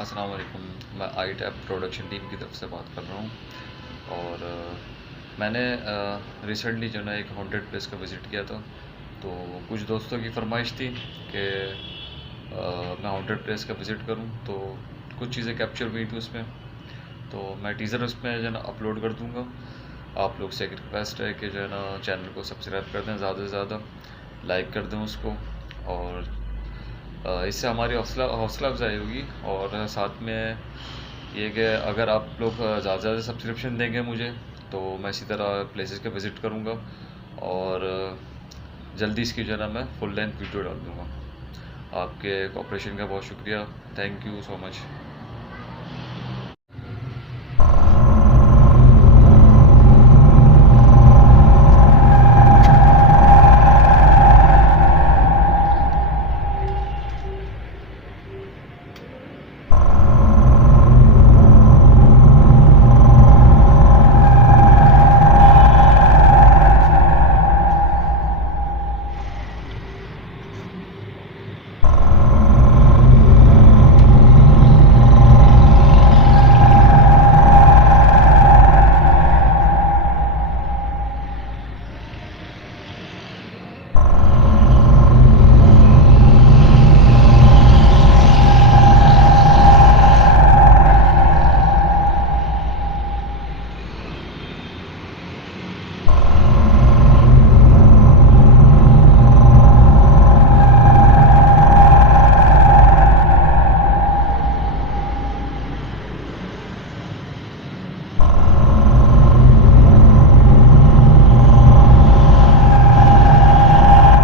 अस्सलाम वालेकुम। मैं आई टैप प्रोडक्शन टीम की तरफ से बात कर रहा हूँ। और मैंने रिसेंटली जो ना एक हॉन्टेड प्लेस का विज़िट किया था। तो कुछ दोस्तों की फरमाइश थी कि मैं हॉन्टेड प्लेस का विज़िट करूँ, तो कुछ चीज़ें कैप्चर हुई थी उसमें। तो मैं टीज़र उसमें जो है ना अपलोड कर दूँगा। आप लोग से एक रिक्वेस्ट है कि जो है ना चैनल को सब्सक्राइब कर दें, ज़्यादा से ज़्यादा लाइक कर दें उसको। और इससे हमारी हौसला हौसला अफ़ज़ाई होगी। और साथ में ये कि अगर आप लोग ज़्यादा से ज़्यादा सब्सक्रिप्शन देंगे मुझे, तो मैं इसी तरह प्लेसेस के विज़िट करूँगा। और जल्दी इसकी जो है ना मैं फुल लेंथ वीडियो डाल दूँगा। आपके कोऑपरेशन का बहुत शुक्रिया। Thank you so much.